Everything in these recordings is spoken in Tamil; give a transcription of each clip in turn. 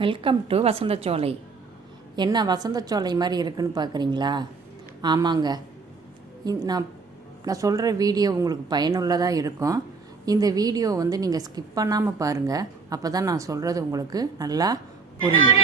வெல்கம் டு வசந்தச்சோலை என்ன வசந்தச்சோலை மாதிரி இருக்குன்னு பார்க்குறீங்களா? ஆமாங்க. நான் நான் சொல்கிற வீடியோ உங்களுக்கு பயனுள்ளதாக இருக்கும். இந்த வீடியோ வந்து நீங்கள் ஸ்கிப் பண்ணாமல் பாருங்கள் அப்போ தான் நான் சொல்கிறது உங்களுக்கு நல்லா புரியும்.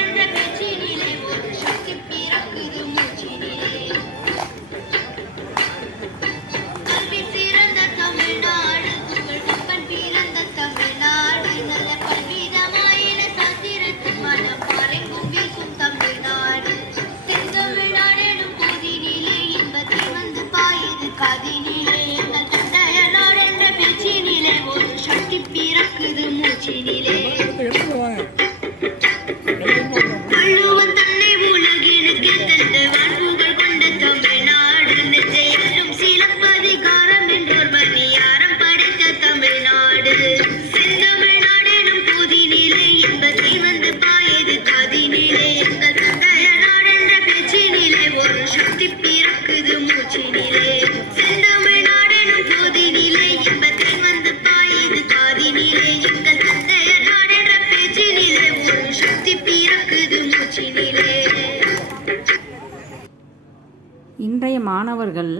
இன்றைய மாணவர்கள்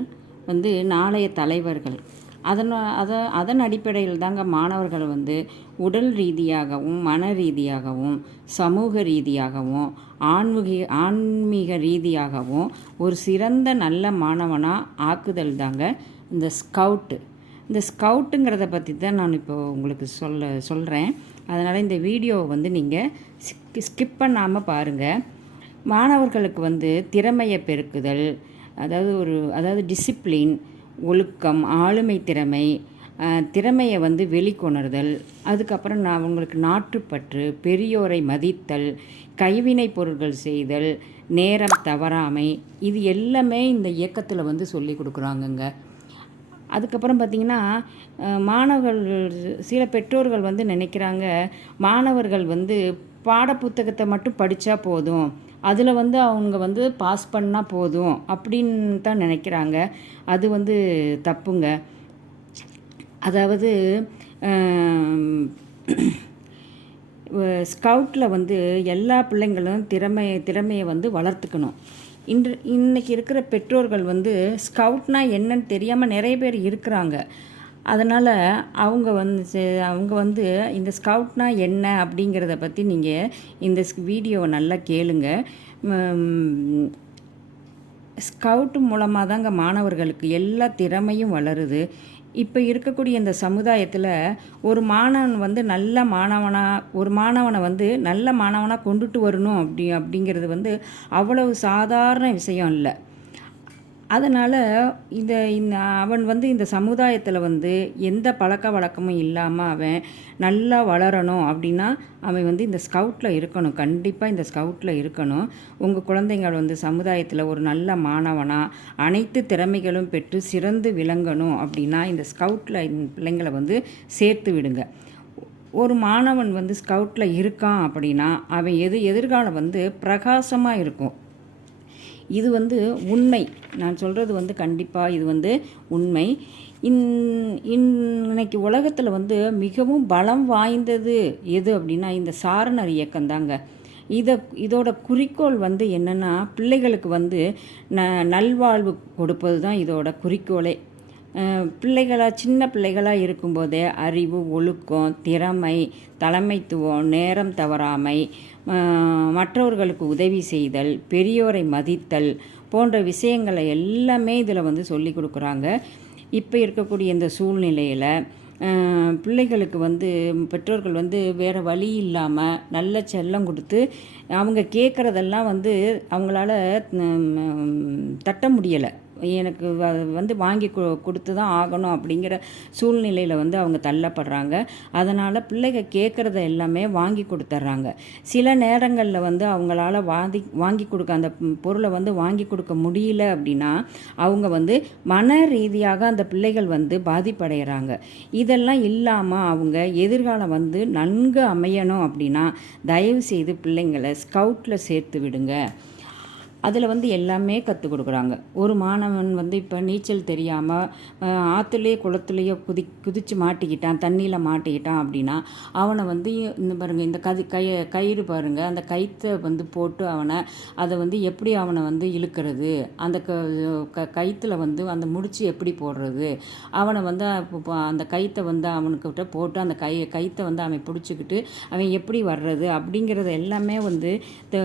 வந்து நாளைய தலைவர்கள். அதன் அதை அதன் அடிப்படையில் தாங்க மாணவர்கள் வந்து உடல் ரீதியாகவும் மன ரீதியாகவும் சமூக ரீதியாகவும் ஆன்மீக ஆன்மீக ரீதியாகவும் ஒரு சிறந்த நல்ல மாணவனாக ஆக்குதல் தாங்க இந்த ஸ்கவுட்டு இந்த ஸ்கவுட்டுங்கிறத பற்றி தான் நான் இப்போ உங்களுக்கு சொல்ல சொல்கிறேன் அதனால் இந்த வீடியோவை வந்து நீங்கள் ஸ்கிப் பண்ணாமல் பாருங்கள் மாணவர்களுக்கு வந்து திறமையை பெருக்குதல் அதாவது ஒரு அதாவது டிசிப்ளின் ஒழுக்கம் ஆளுமை திறமை திறமையை வந்து வெளிக்கொணர்தல் அதுக்கப்புறம் நான் அவங்களுக்கு நாட்டுப்பற்று பெரியோரை மதித்தல் கைவினை பொருட்கள் செய்தல் நேரம் தவறாமை இது எல்லாமே இந்த இயக்கத்தில் வந்து சொல்லி கொடுக்குறாங்கங்க. அதுக்கப்புறம் பார்த்திங்கன்னா மாணவர்கள் சில பெற்றோர்கள் வந்து நினைக்கிறாங்க மாணவர்கள் வந்து பாடப்புத்தகத்தை மட்டும் படித்தா போதும். அதில் வந்து அவங்க வந்து பாஸ் பண்ணால் போதும் அப்படின்னு தான் நினைக்கிறாங்க. அது வந்து தப்புங்க. அதாவது ஸ்கவுட்டில் வந்து எல்லா பிள்ளைங்களும் திறமை திறமையை வந்து வளர்த்துக்கணும். இன்று இன்றைக்கி இருக்கிற பெற்றோர்கள் வந்து ஸ்கவுட்னா என்னன்னு தெரியாமல் நிறைய பேர் இருக்கிறாங்க. அதனால் அவங்க வந்து அவங்க வந்து இந்த ஸ்கவுட்னா என்ன அப்படிங்கிறத பற்றி நீங்கள் இந்த வீடியோவை நல்லா கேளுங்க. ஸ்கவுட் மூலமாக தாங்க மாணவர்களுக்கு எல்லா திறமையும் வளருது. இப்போ இருக்கக்கூடிய இந்த சமுதாயத்தில் ஒரு மாணவன் வந்து நல்ல மாணவனாக ஒரு மாணவனை வந்து நல்ல மாணவனாக கொண்டுட்டு வரணும் அப்படி அப்படிங்கிறது வந்து அவ்வளவு சாதாரண விஷயம் இல்லை. அதனால் இந்த இந்த அவன் வந்து இந்த சமுதாயத்தில் வந்து எந்த பழக்க வழக்கமும் இல்லாமல் அவன் நல்லா வளரணும் அப்படின்னா அவன் வந்து இந்த ஸ்கவுட்டில் இருக்கணும். கண்டிப்பாக இந்த ஸ்கவுட்டில் இருக்கணும். உங்கள் குழந்தைங்கள் வந்து சமுதாயத்தில் ஒரு நல்ல மாணவனாக அனைத்து திறமைகளும் பெற்று சிறந்து விளங்கணும் அப்படின்னா இந்த ஸ்கவுட்டில் பிள்ளைங்களை வந்து சேர்த்து விடுங்க. ஒரு மாணவன் வந்து ஸ்கவுட்டில் இருக்கான் அப்படின்னா அவன் எது எதிர்காலம் வந்து பிரகாசமாக இருக்கும். இது வந்து உண்மை. நான் சொல்கிறது வந்து கண்டிப்பாக இது வந்து உண்மை. இன் இன்னைக்கு உலகத்தில் வந்து மிகவும் பலம் வாய்ந்தது எது அப்படின்னா இந்த சாரணர் இயக்கம் தாங்க இதை இதோட குறிக்கோள் வந்து என்னென்னா பிள்ளைகளுக்கு வந்து ந நல்வாழ்வு கொடுப்பது தான் இதோட குறிக்கோளே. பிள்ளைகளாக சின்ன பிள்ளைகளாக இருக்கும்போதே அறிவு ஒழுக்கம் திறமை தலைமைத்துவம் நேரம் தவறாமை மற்றவர்களுக்கு உதவி செய்தல் பெரியோரை மதித்தல் போன்ற விஷயங்களை எல்லாமே இதில் வந்து சொல்லி கொடுக்குறாங்க. இப்போ இருக்கக்கூடிய இந்த சூழ்நிலையில் பிள்ளைகளுக்கு வந்து பெற்றோர்கள் வந்து வேறு வழி இல்லாமல் நல்ல செல்லம் கொடுத்து அவங்க கேட்குறதெல்லாம் வந்து அவங்களால தட்ட முடியலை. எனக்கு வந்து வாங்கி கு கொடுத்து தான் ஆகணும் அப்படிங்கிற சூழ்நிலையில் வந்து அவங்க தள்ளப்படுறாங்க. அதனால் பிள்ளைங்க கேட்குறத எல்லாமே வாங்கி கொடுத்துட்றாங்க சில நேரங்களில் வந்து அவங்களால வாங்கி வாங்கி கொடுக்க அந்த பொருளை வந்து வாங்கி கொடுக்க முடியல அப்படின்னா அவங்க வந்து மன ரீதியாக அந்த பிள்ளைகள் வந்து பாதிப்படைகிறாங்க இதெல்லாம் இல்லாமல் அவங்க எதிர்காலம் வந்து நன்கு அமையணும் அப்படின்னா தயவு செய்து பிள்ளைங்களை ஸ்கவுட்டில் சேர்த்து விடுங்க. அதில் வந்து எல்லாமே கற்றுக் கொடுக்குறாங்க. ஒரு மாணவன் வந்து இப்போ நீச்சல் தெரியாமல் ஆற்றுலேயே குளத்துலேயோ குதி குதித்து மாட்டிக்கிட்டான் தண்ணியில் மாட்டிக்கிட்டான் அப்படின்னா அவனை வந்து இந்த பாருங்க இந்த கதி கை கயிறு பாருங்க அந்த கயிற்றை வந்து போட்டு அவனை அதை வந்து எப்படி அவனை வந்து இழுக்கிறது அந்த க க கயிற்றுல வந்து அந்த முடிச்சு எப்படி போடுறது அவனை வந்து அந்த கயிற்றை வந்து அவனுக்கிட்ட போட்டு அந்த கை கயிற்றை வந்து அவன் பிடிச்சிக்கிட்டு அவன் எப்படி வர்றது அப்படிங்கிறது எல்லாமே வந்து த-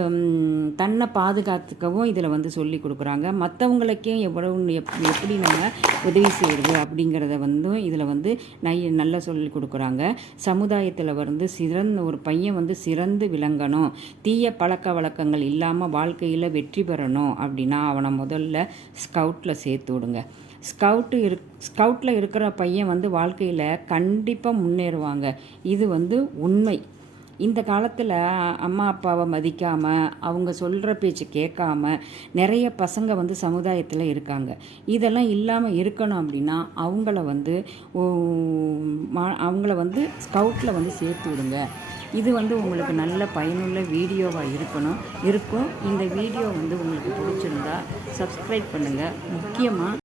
பாதுகாத்து இருக்கவும் இதில் வந்து சொல்லி கொடுக்குறாங்க. மற்றவங்களுக்கே எவ்வளவு எப் எப்படி நம்ம உதவி செய்கிறது அப்படிங்கிறத வந்து இதில் வந்து நை நல்லா சொல்லி கொடுக்குறாங்க. சமுதாயத்தில் வந்து சிறந்த ஒரு பையன் வந்து சிறந்து விளங்கணும். தீய பழக்க வழக்கங்கள் இல்லாமல் வாழ்க்கையில் வெற்றி பெறணும் அப்படின்னா அவனை முதல்ல ஸ்கவுட்டில் சேர்த்து விடுங்க. ஸ்கவுட்டு இரு ஸ்கவுட்டில் இருக்கிற பையன் வந்து வாழ்க்கையில் கண்டிப்பாக முன்னேறுவாங்க. இது வந்து உண்மை. இந்த காலத்தில் அம்மா அப்பாவை மதிக்காமல் அவங்க சொல்கிற பேச்சு கேட்காம நிறைய பசங்க வந்து சமுதாயத்தில் இருக்காங்க. இதெல்லாம் இல்லாமல் இருக்கணும் அப்படின்னா அவங்கள வந்து மா- அவங்கள வந்து ஸ்கவுட்டில் வந்து சேர்த்து விடுங்க. இது வந்து உங்களுக்கு நல்ல பயனுள்ள வீடியோவாக இருக்கணும். இருக்கும். இந்த வீடியோ வந்து உங்களுக்கு பிடிச்சிருந்தா சப்ஸ்கிரைப் பண்ணுங்கள் முக்கியமாக